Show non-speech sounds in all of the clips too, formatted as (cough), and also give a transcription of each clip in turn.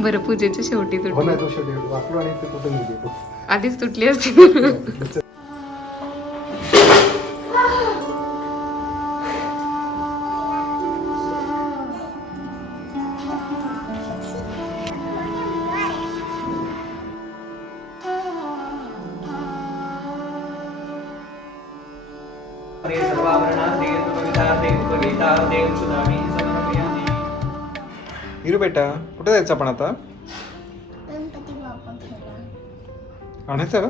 बरं पूजेच्या शेवटी हो तुटली. आधीच तुटली असती. कुठे जायचं आपण आता? गणपती बाप्पा आणायचं का?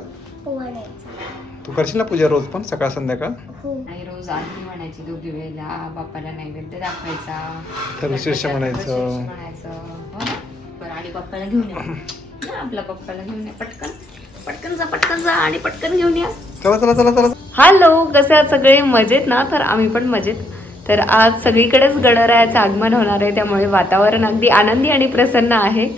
तू करशील ना पूजा रोज पण सकाळ संध्याकाळ? हो. आणि रोज आरती म्हणायची दोघी वेळेला. बाप्पाला नैवेद्य दाखवायचा. तर विशेष म्हणायचं. म्हणायचं. हो ना? बरं आणि बाप्पाला घेऊन या. या आपल्या बाप्पाला घेऊन या. पटकन. पटकन जा पटकन जा आणि पटकन घेऊन या. चला चला चला चला. हॅलो कसे आहात सगळे? मजेत ना? तर आम्ही पण मजेत. तर आज सगळीकडेच गणरायाचं आगमन होणार आहे त्यामुळे वातावरण अगदी आनंदी आणि प्रसन्न आहे.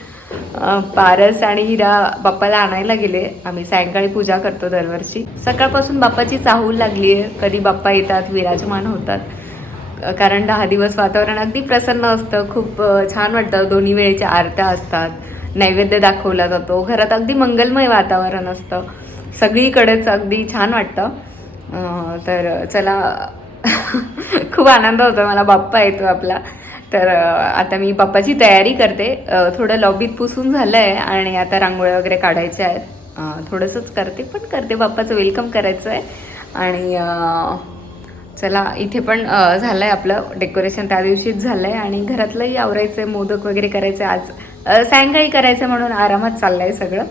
पारस आणि हिरा बाप्पाला आणायला गेले. आम्ही सायंकाळी पूजा करतो दरवर्षी. सकाळपासून बाप्पाची चाहूल लागली आहे. कधी बाप्पा येतात विराजमान होतात. कारण दहा दिवस वातावरण अगदी प्रसन्न असतं. खूप छान वाटतं. दोन्ही वेळेच्या आरत्या असतात. नैवेद्य दाखवला जातो. घरात अगदी मंगलमय वातावरण असतं. सगळीकडेच अगदी छान वाटतं. तर चला खूप आनंद होतो मला बाप्पा येतो आपला. तर आता मी बाप्पाची तयारी करते. थोडं लॉबीत पुसून झालं आहे आणि आता रांगोळ्या वगैरे काढायच्या आहेत. थोडंसंच करते पण करते. बाप्पाचं वेलकम करायचं आहे आणि चला इथे पण झालं आहे आपलं डेकोरेशन. त्या दिवशीच झालं आहे आणि घरातलंही आवरायचं आहे मोदक वगैरे करायचं आज. सायंकाळी करायचं म्हणून आरामात चाललं आहे सगळं.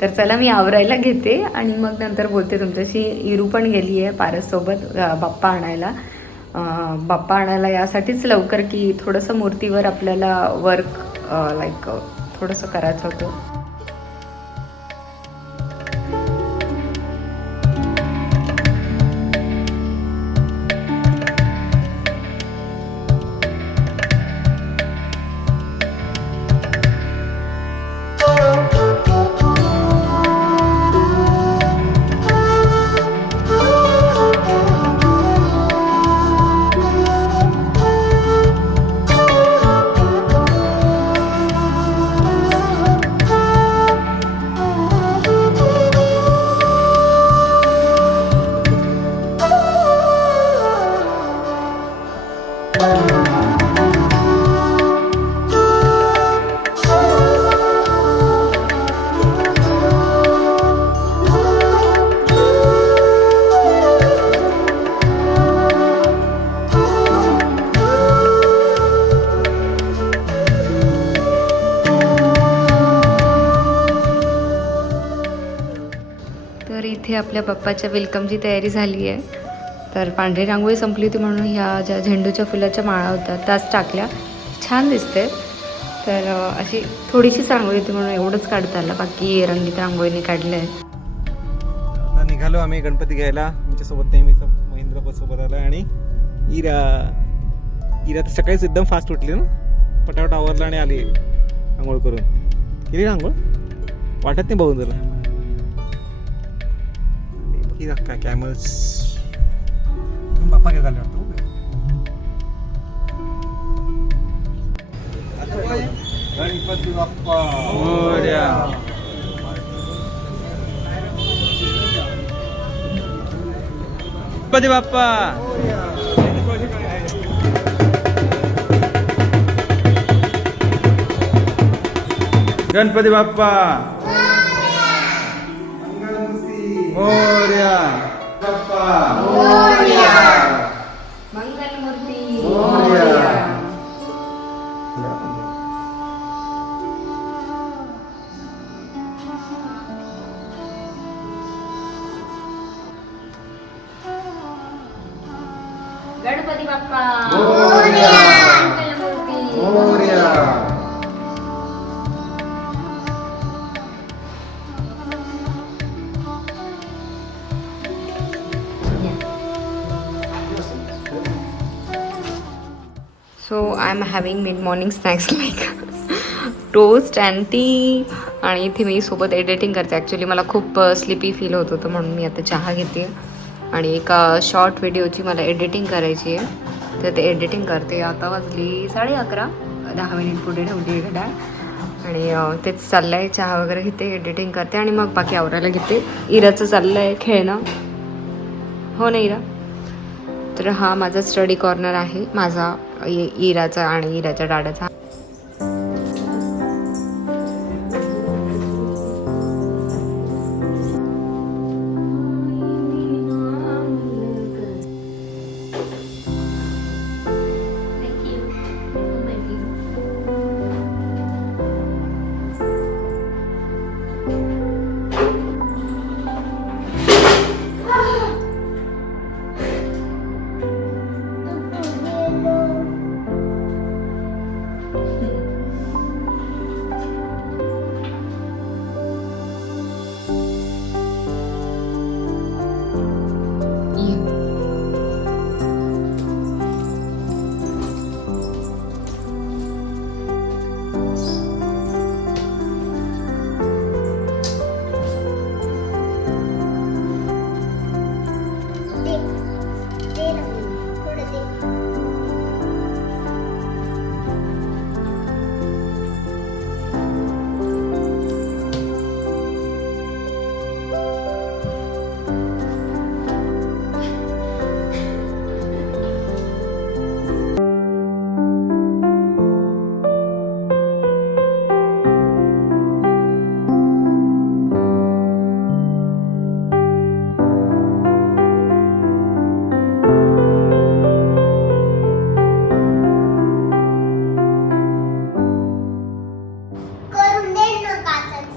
तर चला मी आवरायला घेते आणि मग नंतर बोलते तुमच्याशी. इरू पण गेली आहे पारससोबत बाप्पा आणायला. बाप्पा आणायला यासाठीच लवकर की थोडंसं मूर्तीवर आपल्याला वर्क लाईक थोडंसं करायचं होतं. आपल्या बाप्पाच्या वेलकमची तयारी झाली आहे तर पांढरी रांगोळी संपली होती म्हणून ह्या ज्या झेंडूच्या फुलाच्या माळा होत्या त्याच टाकल्या. छान दिसते. तर अशी थोडीशीच रांगोळी होती म्हणून एवढंच काढता आलं. बाकी रंगीत रांगोळीने काढलं आहे आता निघालो आम्ही गणपती घ्यायला. आमच्यासोबत नेहमीच महेंद्र पण सोबत आला आणि इरा इरा तर सकाळीच एकदम फास्ट उठली ना. पटापट आवरला आणि आली आंघोळ करून. केली रांगोळ? वाटत नाही बघून तुला इरा काय कॅमल्स बाप्पा घेत आले वाटतं Ganpati Bappa Ganpati Bappa Ganpati Bappa Morya. Having mid morning snacks like toast and tea आणि इथे मी सोबत एडिटिंग करते. ॲक्च्युली मला खूप uh, स्लिपी फील होत होतं म्हणून मी आता चहा घेते. आणि एका शॉर्ट व्हिडिओची मला एडिटिंग करायची आहे. तर ते एडिटिंग करते. आता वाजली साडे अकरा. दहा मिनिट पुढे ठेवली घड्याळ. आणि uh, तेच चाललं आहे चहा वगैरे घेते एडिटिंग करते. आणि मग बाकी आवरायला घेते. इराचं चाललं आहे खेळणं. हो ना इरा? तर हा माझा स्टडी कॉर्नर आहे माझा इ- इराचा आणि इराच्या डाडाचा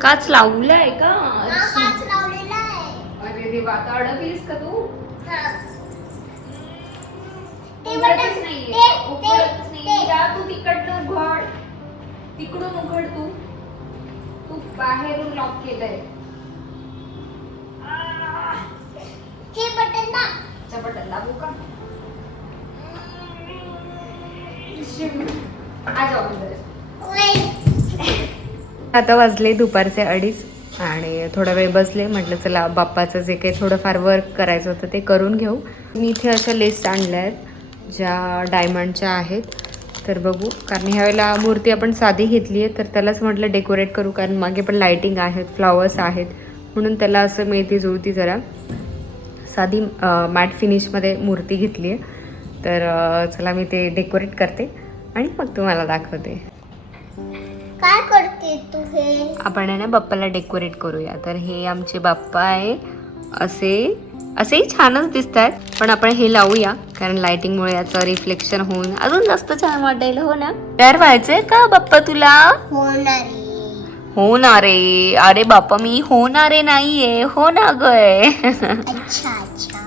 काच का? लावलेला आहे. अरे देवा आता अडकलीस का तू? ते उघडतच बटन नाहीये. उघडतच जा तू तिकडनं उघड. तिकडून उघड तू. तू बाहेरून लॉक केलंय. हे बटन च्या बटन दाबू का? आता वाजले दुपारचे अडीच आणि थोडा वेळ बसले. म्हटलं चला बाप्पाचं जे काही थोडंफार वर्क करायचं होतं ते करून घेऊ. मी इथे अशा लिस्ट आणल्या आहेत ज्या डायमंडच्या आहेत. तर बघू कारण ह्यावेळेला मूर्ती आपण साधी घेतली आहे तर त्यालाच म्हटलं डेकोरेट करू कारण मागे पण लाईटिंग आहेत फ्लॉवर्स आहेत. म्हणून त्याला असं मिळती जुळती जरा. साधी मॅट फिनिशमध्ये मूर्ती घेतली आहे. तर चला मी ते डेकोरेट करते आणि मग तुम्हाला दाखवते. काय करते आपण आहे ना बाप्पाला डेकोरेट करूया. तर हे आमचे बाप्पा आहे. असे असेही छानच दिसत आहेत पण आपण हे लावूया कारण लाइटिंगमुळे याचं रिफ्लेक्शन होऊन अजून जास्त छान वाटायला हो ना? तयार व्हायचंय का बाप्पा तुला? होणारी. हो ना रे अरे बाप्पा मी होणारे नाहीये. हो ना गय अच्छा अच्छा.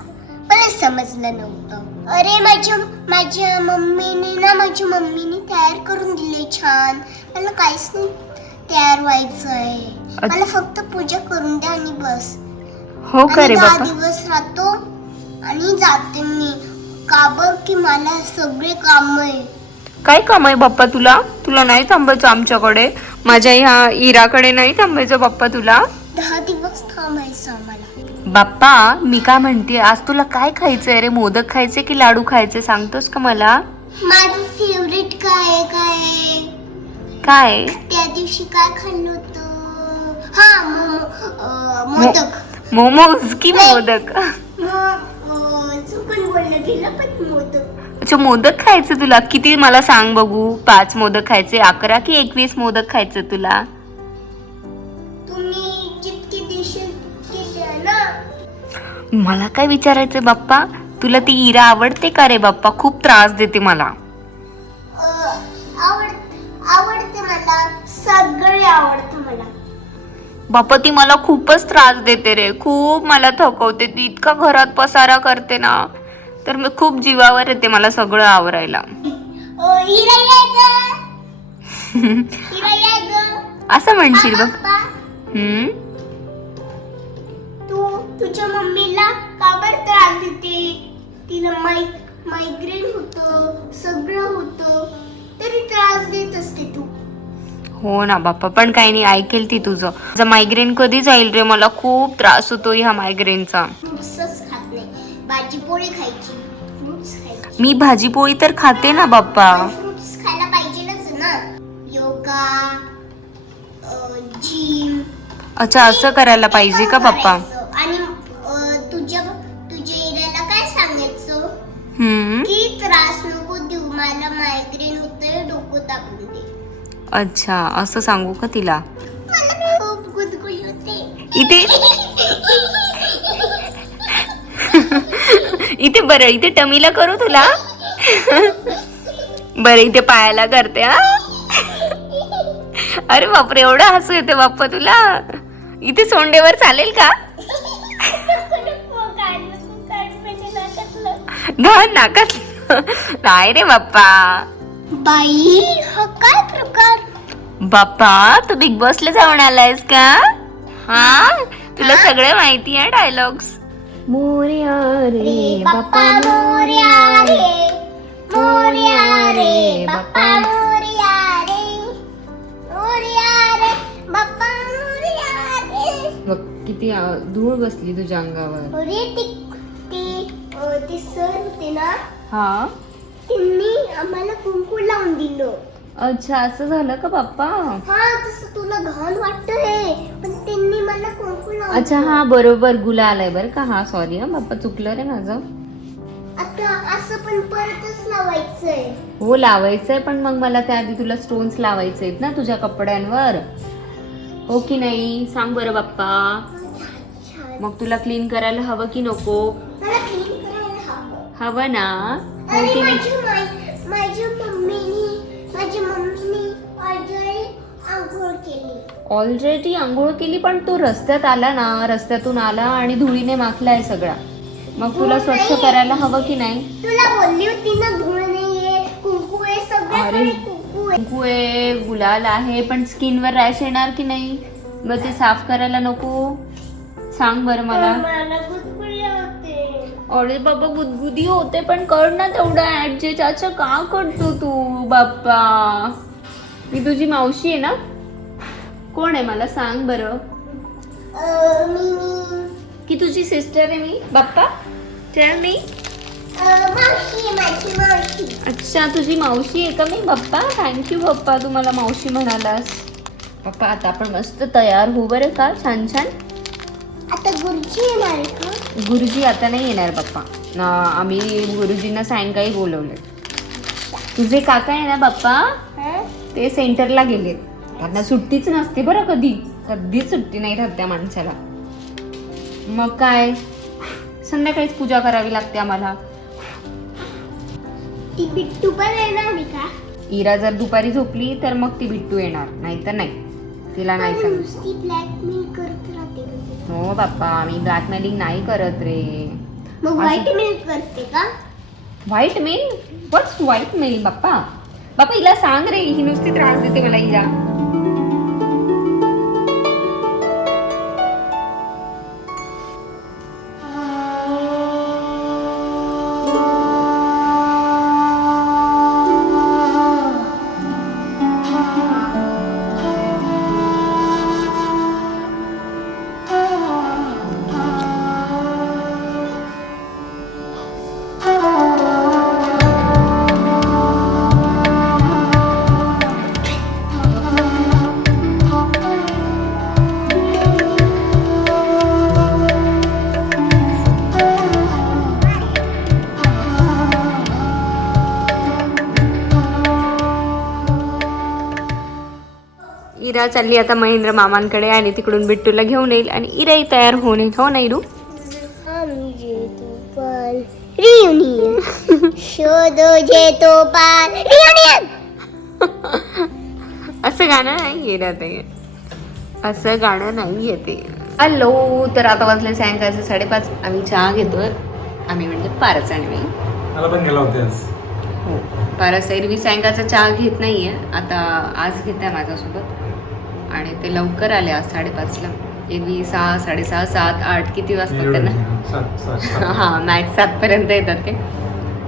मला समजलं नव्हतं. अरे माझ्या माझ्या मम्मीने ना माझ्या मम्मीने तयार करून दिले छान. मला काहीच नाही तयार व्हायचंय. मला फक्त पूजा करून द्या आणि बस. हो का रे बाप्पा दिवस राहतो आणि जाते मी. का बघ की मला सगळे काम आहे काय काम आहे बाप्पा तुला? तुला नाही थांबायचं आमच्याकडे. माझ्या ह्या इराकडे नाही थांबायचं बाप्पा तुला. दहा दिवस थांबायचं आम्हाला. बाप्पा मी काय म्हणते आज तुला काय खायचंय रे? मोदक खायचे की लाडू खायचे? सांगतोस का मला? माझं फेवरेट काय आहे काय आहे? काय? त्या दिवशी काय खाल्लं होतं? हा अं, मोदक. मोमोज की मोदक? मग अं, चुकून बोललं गेलं पण मोदक. अच्छा मोदक खायचे तुला? किती मला सांग बघू. पाच मोदक खायचे अकरा की एकवीस मोदक खायचे तुला? तुम्ही जितके ना? मला काय विचारायचं बाप्पा? तुला ती इरा आवडते का रे बाप्पा? खूप त्रास देते मला. आवडतं मला. बाप्पा ती मला खूपच त्रास देते रे. खूप मला थकवते. ती इतका घरात पसारा करते ना तर मी खूप जीवावर येते मला सगळं आवरायला. अं, हिरा ये ग. हिरा ये ग. असं म्हणशील बघ. पप्पा, हम्म? तू तुझ्या मम्मीला का बरं त्रास देते? तिला माइ मायग्रेन होतं सगळं होतं. तरी त्रास देत असते तू. हो ना बाप्पा पण काही नाही ऐकेल ती तुझं. मायग्रेन कधी जाईल रे मला खूप त्रास होतो ह्या मायग्रेनचा मी भाजी पोळी तर खाते ना बाप्पा. अच्छा असं करायला पाहिजे का बाप्पा? तुझ्या तुझ्या काय सांगायचं? अच्छा असं सांगू का तिला? इथे? इथे बरं इथे टमीला करू तुला? बरं इथे पायाला करते हा? अरे बापरे एवढं हसू येते बाप्पा तुला. इथे सोंडेवर चालेल का? घाण नाकात नाही रे बाप्पा. बाई हा काय प्रकार? बाप्पा तू बिग बॉसला जाऊन आलायस का? हा? तुला सगळं माहिती आहे डायलॉग्स. मोर्या रे बाप्पा मोरया रे. मोरया रे बाप्पा मोरया रे. मोरया रे बाप्पा मोरया रे. बघ किती धूळ बसली तुझ्या अंगावर. अरे ते ते ते सर होते ना? हा? त्यांनी आम्हाला कुंकू लावून दिलं अच्छा असं झालं का बाप्पा हा तसं तुला घाण वाटतंय पण त्यांनी मला कुंकू लावून अच्छा हा बरोबर गुलाल आहे बरं का. हा सॉरी हा बाप्पा चुकलं रे माझं. आता असं पण परतच लावायचंय. हो लावायचंय पण मग मला त्याआधी तुला स्टोन्स लावायचे आहेत ना तुझ्या कपड्यांवर. हो की नाही? सांग बरं बाप्पा छान मग तुला क्लीन करायला हवं की नको? हवं ना? हो नाही माझी मम्मीनी मम्मीनी ऑलरेडी आंघोळ केली. ऑलरेडी आंघोळ केली पण तू रस्त्यात आला ना रस्त्यातून आला आणि धुळीने माखलाय सगळा. मग तुला स्वच्छ करायला हवं की नाही? तुला बोलली होती ना धूळ नाहीये कुंकू आहे सगळ्याकडे अरे. कुंकू आहे. कुंकू आहे गुलाल आहे पण स्किनवर रॅश येणार की नाही? मग ते साफ करायला नको. सांग बरं मला. मला अरे बाबा गुदगुदी होते पण कर ना तेवढं ऍडजस्ट अच्छा का करतो तू बाप्पा? मी तुझी मावशी आहे ना? कोण आहे मला सांग बरं. की तुझी सिस्टर आहे मी बाप्पा? टेल मी अच्छा तुझी मावशी आहे का मी बाप्पा? थँक्यू बाप्पा तू मला मावशी म्हणालास. बाप्पा आता आपण मस्त तयार होऊ बरं का? छान छान. आता गुरुजी येणार का गुरुजी आता नाही येणार बाप्पा ना आम्ही गुरुजींना सायंकाळी बोलवले तुझे काका आहे ना बाप्पा हं? ते सेंटरला गेले त्यांना सुट्टीच नसते बरं कधी. कधीच सुट्टी नाही राहत त्या माणसाला. मग काय? संध्याकाळीच पूजा करावी लागते आम्हाला. ती बिट्टू पण येणार आहे का? इरा जर दुपारी झोपली तर मग ती बिट्टू येणार. नाहीतर नाही. तिला नाही सांग ब्लॅकमेल करत. हो बाप्पा मी ब्लॅकमेलिंग नाही करत रे. मग व्हाईट मेल करते का? White mail what's white mail Bappa Bappa हिला सांग रे ही नुसती त्रास देते मला इरा चालली आता महेंद्र मामांकडे आणि तिकडून बिट्टूला घेऊन येईल आणि इराही तयार होऊन येईल. हो नाही रू (laughs) असं गाणं नाही येणार ते असं गाणं नाही येते. हॅलो तर आता वाजले सायंकाळचे साडेपाच. आम्ही चहा घेतोय. आम्ही म्हणजे पारस आणि मी हो पारस एरवी सायंकाळचा चहा घेत नाहीये. आता आज घेत आहे माझ्यासोबत. आणि ते लवकर आले आज साडेपाचला. एरवी सहा साडेसहा सात आठ किती वाजतात त्यांना? हां मॅक्स सातपर्यंत येतात ते.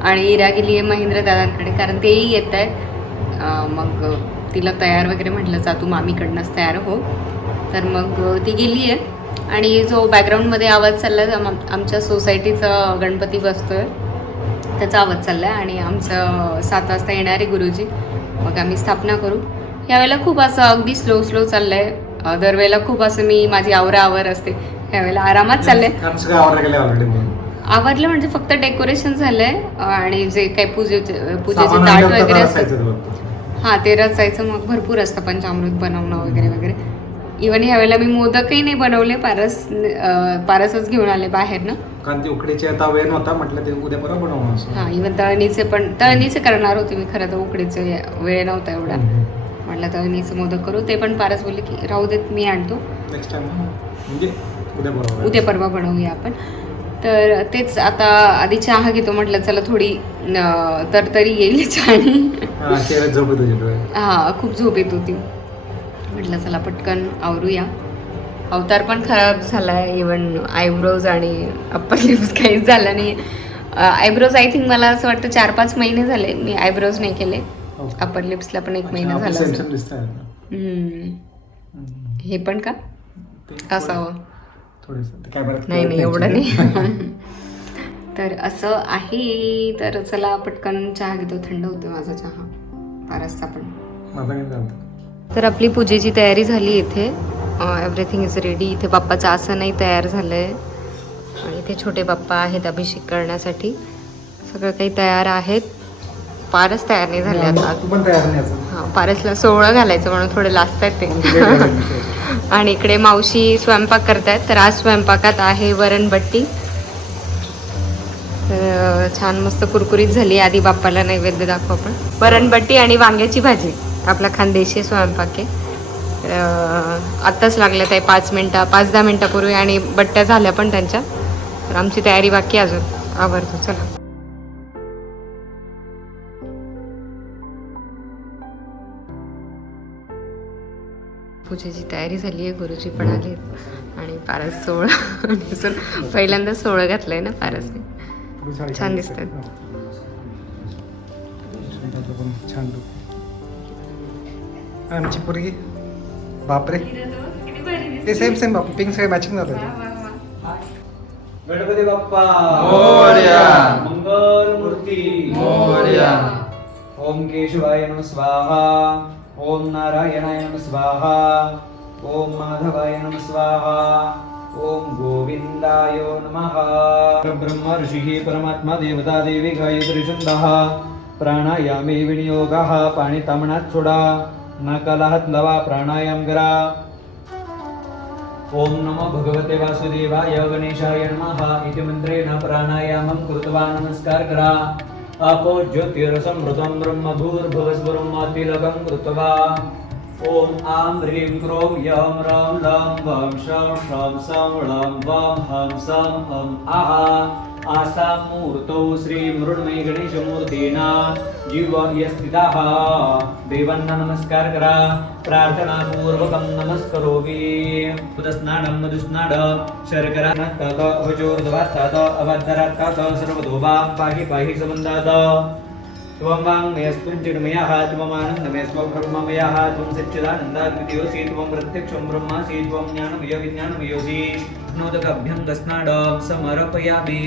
आणि इरा गेली आहे महेंद्र दादांकडे कारण तेही येत आहेत. मग तिला तयार वगैरे म्हटलं जा तू मामीकडनंच तयार हो. तर मग ती गेली आहे आणि जो बॅकग्राऊंडमध्ये आवाज चालला आम- आमच्या सोसायटीचा गणपती बसतोय त्याचा आवाज चालला आहे आणि आमचं सात वाजता येणारे गुरुजी. मग आम्ही स्थापना करू. यावेळेला खूप असं अगदी स्लो स्लो चाललं आहे दरवेळेला खूप असं मी माझी आवरा आवर असते. यावेळेला आरामात चाललंय. आवरलं म्हणजे फक्त डेकोरेशन झालंय आणि जे काही पूजेचे पूजेचे ताट वगैरे असतात. ते. हां रचायचं मग भरपूर असतं पंचामृत बनवणं वगैरे वगैरे. इवन ह्यावेळेला मी मोदकही नाही बनवले पारस पारसच घेऊन आले बाहेर ना कारण ती उकडीची आता वेळ नव्हता म्हटलं ते उद्या परवा बनवू असं. हां इवन तळणीचे पण तळणीचे करणार होते मी खरं तर उकडीचे वेळ नव्हता एवढा. म्हटलं तळणीचं मोदक करू. ते पण पारस बोलले की राहू देत मी आणतो. नेक्स्ट टाइम म्हणजे उद्या परवा. बनवूया आपण. तर तेच आता आधी चहा घेतो म्हटलं चला थोडी अं, तरतरी येईल चहानी. हा झोप हा खूप झोप येत होती. म्हटलं चला पटकन आवरूया. अवतार पण खराब झालाय इवन आयब्रोज आणि अप्पर लिप्स काहीच झालं नाही आयब्रोज आय थिंक मला असं वाटतं चार पाच महिने झाले मी आयब्रोज नाही केले. अप्पर लिप्सला पण एक महिना झाला. हे पण का? असावं. नाही नाही एवढं नाही. (laughs) तर असं आहे तर चला पटकन चहा घेतो. थंड होतो माझा चहा. पारसचा पण. तर आपली पूजेची तयारी झाली इथे. एव्हरीथिंग इज रेडी इथे बाप्पाचं आसनही तयार झालं आहे आणि इथे छोटे बाप्पा आहेत अभिषेक करण्यासाठी. सगळं काही तयार आहेत. पारस तयार नाही झाले आता. तू पण तयार नाही असं हां पारसला सोहळं घालायचं म्हणून थोडे लाजत आहेत ते. (laughs) आणि इकडे मावशी स्वयंपाक करतायत तर आज स्वयंपाकात आहे वरणबट्टी तर छान मस्त कुरकुरीत झाली आधी बाप्पाला नैवेद्य दाखवू आपण. वरणबट्टी आणि वांग्याची भाजी. आपला खानदेशी स्वयंपाक आहे. तर, अं, आत्ताच लागल्यात आहे पाच मिनटं पाच दहा मिनटापूर्वी आणि बट्ट्या झाल्या पण त्यांच्या. तर आमची तयारी बाकी आहे अजून. आवडतो चला. पूजेची तयारी झाली आहे गुरुजी पण आले आणि पारस सोहळा पहिल्यांदा सोहळं घातलंय ना पारसने छान दिसतात. look. आमची पोरगी बापरे ते सेम सेम बाप पिंक सगळे मॅचिंग झालं गणपती बाप्पा मोरया. मंगल मूर्ती मोरया. ओम केशवाय नम स्वाहा ओम नारायणाय स्वाहा। ओम माधवाय स्वाहा। ओम गोविंदाय नमः। ब्रह्म ऋषिः परमात्मा देवता देवी गायत्री छंदः प्राणायामे विनियोगः पाणी तामणात सोडा। नाकाला हात लावा नमो भगवते वासुदेवाय गणेशाय नमः इति मन्त्रेण प्राणायामं कृत्वा नमस्कार करा आपो ज्योतिरसमृतं ब्रह्मभूर्भुवस्वरं तिलकं कृत्वा। ॐ आं ह्रीं क्रों यं रं लं वं शं शं सं लं वं हं सं हं आहा। आसां मूर्तौ श्रीमृण्मयी गणेशमूर्तीना जीव यस्थिताः देवांना नमस्कार करा प्रार्थनापूर्वकं नमस्करोमि उदस्नानं मधुस्नाड शर्करा नत्तात अवचोर्ध्वात्तात अवाद्धरात्तात सर्वधोवा पाहि पाहि संबन्धात् त्वं वाङ्मयस्त्वञ्चिन्मयः त्वमानन्दमयस्त्वं ब्रह्ममयः त्वं सच्चिदानन्दाद्वितीयोऽसि त्वं प्रत्यक्षं ब्रह्मासि त्वं ज्ञानमय विज्ञानमयोऽसि। नोदकभ्यं दस्नाड समर्पयामि।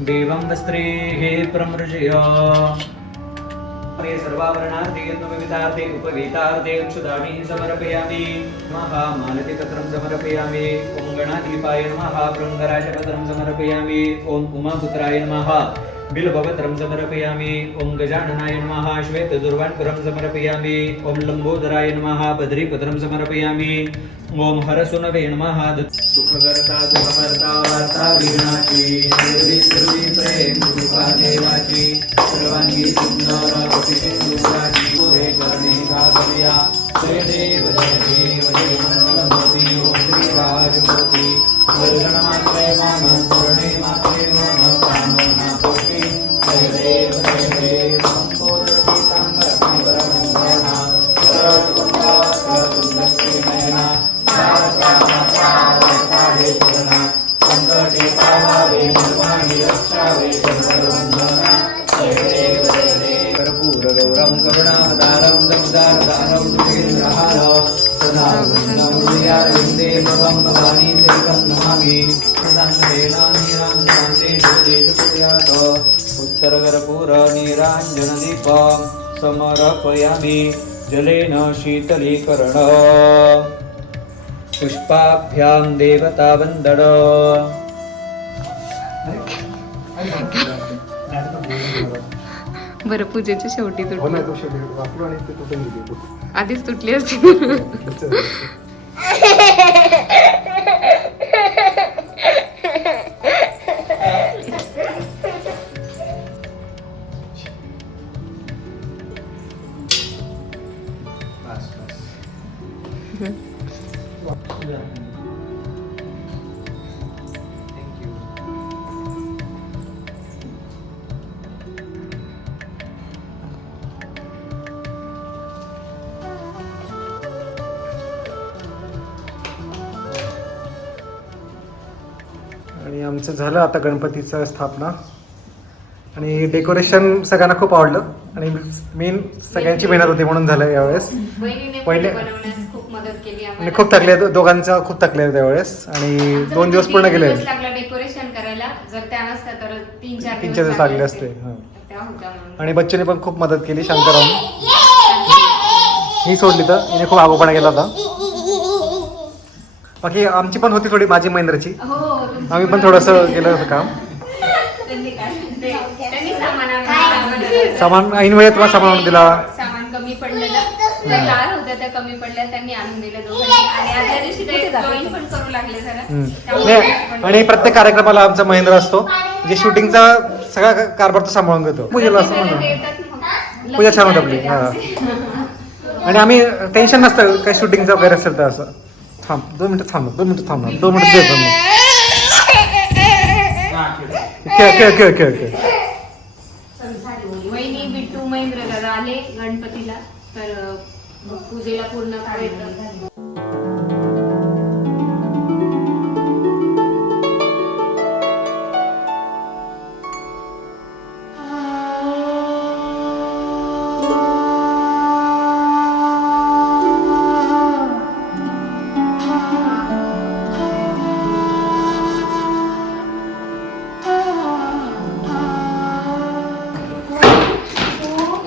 देवं वस्त्रेः प्रमृजय। प्रिय सर्वाभरणार्थे यत्नवितार्थे उपवीतार्थे क्षुदामि समर्पयामि। महामालति तत्रं समर्पयामि। ॐ गणाधिपाय नमः। भृङ्गराजपत्रं समर्पयामि। ॐ उमापुत्राय नमः। बिल्वपत्रं समर्पयामि। ॐ गजाननाय नमः। श्वेतदुर्वाङ्कुरं समर्पयामि। ॐ लम्बोदराय नमः। बद्रीपत्रं समर्पयामि। ॐ हरसुनवे नमः। सुखकर्ता दुःखहर्ता वार्ता विघ्नाची। निर्वी निर्वी प्रेम कृपा देवाची। सर्वांगी सुंदर कपिशेंदुराची पुरे करणे गागल्या जय देव जय देव जय मंगलमूर्ती ओम श्री राजमूर्ती भवानी सेवकं नमामि प्रदान्ते शिवदेशपुर्यात उत्तरगर्भूरनीराञ्जनदीपं समर्पयामि जलेन शीतलीकरण। पुष्पाभ्यां देवतावन्दड बरं पूजेच्या शेवटी तुटली. आधीच तुटली असते. आमचं झालं आता गणपतीचं स्थापना. आणि डेकोरेशन सगळ्यांना खूप आवडलं. आणि मेन सगळ्यांची मेहनत होती म्हणून झालं यावेळेस. पहिले- आणि खूप थकले दोघांचा खूप थकले त्यावेळेस आणि दोन दिवस पूर्ण गेले. डेकोरेशन करायला? जर त्या तीन चार दिवस लागले असते आणि बच्चूने पण खूप मदत केली शांताराम. ही सोडली तर. हिने खूप आगोपणा केला होता. बाकी आमची पण होती थोडी माझी महेंद्रची. हो हो, आम्ही पण थोडंसं केलं होतं काम. सामान आणलं. सामान ऐन वेळेत तुम्हाला सामान आणून दिला. सामान कमी पडलेलं. होत्या त्या कमी पडल्या त्यांनी आणून दोघांनी. आणि प्रत्येक कार्यक्रमाला आमचा महेंद्र असतो जे शूटिंगचा सगळा कारभार तो सांभाळून घेतो. पूजेला असं मग. पूजा छान होती आपली हा. आणि आम्ही टेन्शन नसतं काही शूटिंगचं वगैरे असेल तर असं. थांब दोन मिनिटं थांब दोन मिनिटं थांब ना, दोन मिनिटं देतो मी खेळ खेळ खेळ खेळ खेळ. वहिनी बिट्टू महेंद्र दादा आले गणपतीला. तर पूजेला पूर्ण करायचं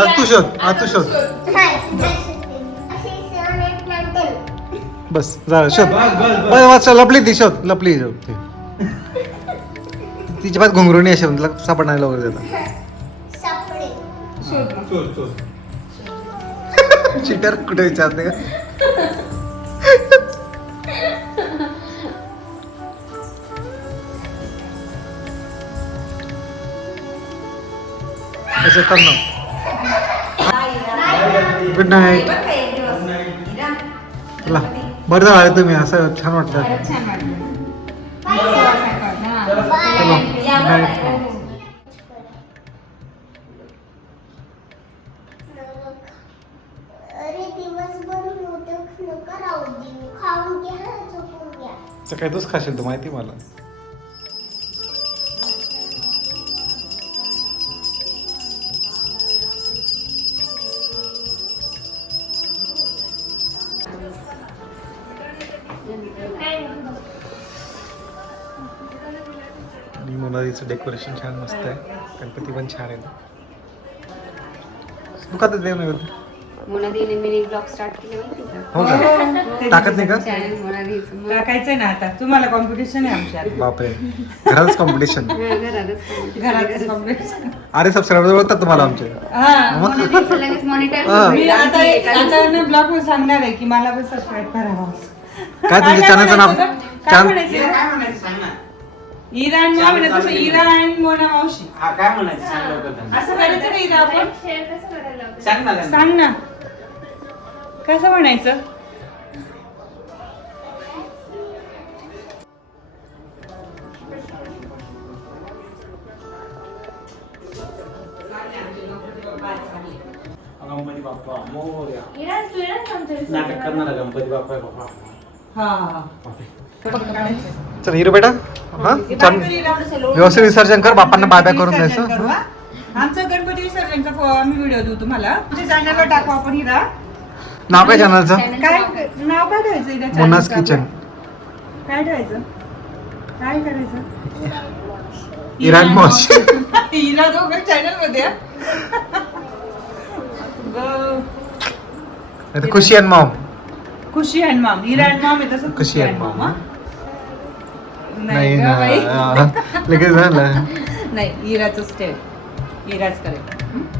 आज तू शोध आज तू शोध. बस झालं शोध. बस बस लपली ती शोध. लपली शोध. ती. तिची बात घुंगरुणी असेल तुला सापडणार लवकर देतात. चिटर कुठे विचारते का? असं कर ना. गुड नाईट चला बरं झालं आले तुम्ही असं छान वाटलं चलो सकाळी तूच खाशील तू माहिती मला डेकोरेशन छान मस्त आहे. गणपती पण छान आहे. दुखात दे ना मोनादीने मिनी ब्लॉग स्टार्ट केले माहिती का हो का? टाकत नाही का? चॅनल मोनादीचं मग टाकायचंय ना आता. तुम्हाला कॉम्पिटिशन आहे आमच्या बापरे. घरातच कॉम्पिटिशन हा, घरातच comment. घरात कॉम्पिटिशन अरे सबस्क्रायबर होतात तुम्हाला आमचे. हा. लगेच हा. मी. आता आता ब्लॉग वर सांगणार आहे की मला पण सबस्क्राईब करावं. काय तुमच्या चॅनलचं नाव? काय म्हणायचं? म्हणत चालू तसं केलं. इराण मोना मावशी हा काय म्हणायचं सांग लवकर त्यांना. असं करायचं का इरा आपण Share कसं करायला लावते? सांग ना त्यांना. सांग ना कसं म्हणायचं गणपती बाप्पा मोरया नाटक करणारा गणपती बाप्पा आहे बाप्पा हा हा चल हिरो बेटा हा? व्यवस्थित विसर्जन कर बापांना बाय बाय करून द्यायचं. हं? आमचं गणपती विसर्जनचा फो- आम्ही व्हिडिओ देऊ तुम्हाला. तुमच्या चॅनलवर टाकू आपण हिरा नाव काय चॅनलचं काय नाव काय ठेवायचं हिरा मोनास channel चं किचन आपलं? काय ठेवायचं? काय करायचं? इराण मॉस हिरा दोघं चॅनलमध्ये. हा? ग- खुशी आणि mom Khushi and mom Hira and mom आहे तसं खुशी and mom, हा? नाही नाही ना लगेच झालं. (laughs) नाही हिराचं स्टेप हिराच करेल.